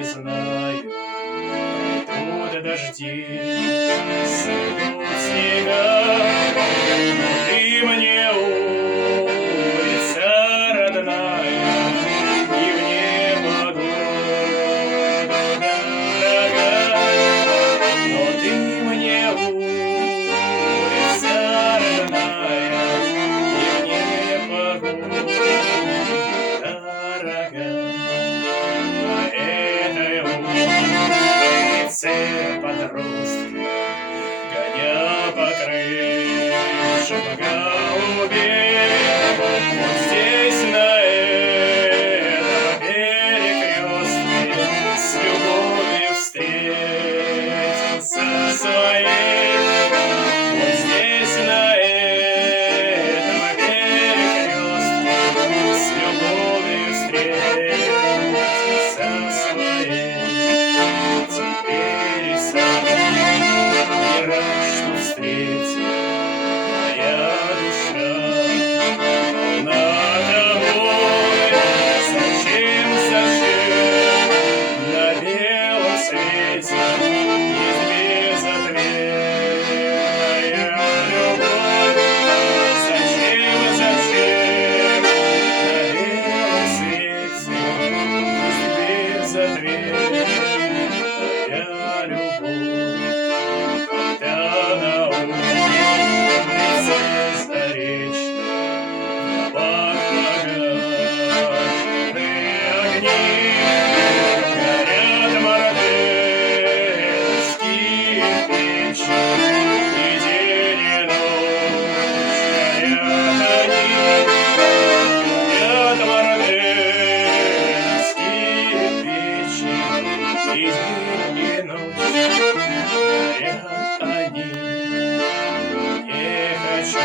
не знаю. Пройдут дожди, сойдут снега, но ты мне улица родная, и в непогоду дорогая. Но ты мне улица родная, и в непогоду дорогая. По этой улице подростки, гоня по крышам голубей, вот здесь на этом перекрестке с любовью встретился своей. Вот здесь на этом перекрестке с любовью встретился своей. Теперь и сам не рад, что встретил моя душа. Полна тобой, зачем на белом свете есть безответная любовь? Зачем на белом свете есть безответная любовь? Когда на улице Заречной погашены огни, горят мартеновские печи, и день и ночь горят они. Горят мартеновские печи, и день и ночь горят они. Не хочу